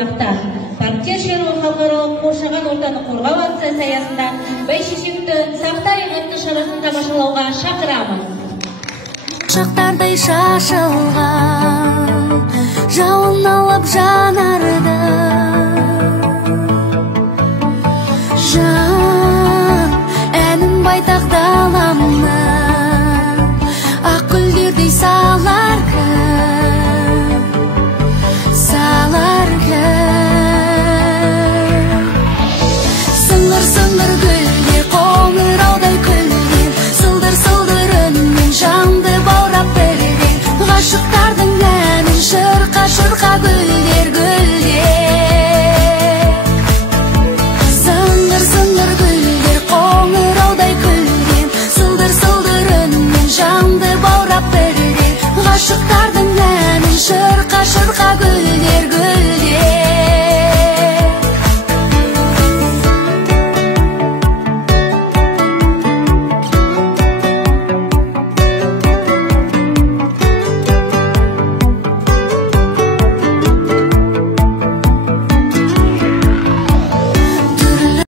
қонақтар. Партия шеруі халықаралық қоршаған ортаны қорғау акциясы аясында бәйшешекті сақтайық атты шарасын тамашалауға шақырамын. Шақтардай шашылған жауын алып жанарды, жан әнін байтақ даламны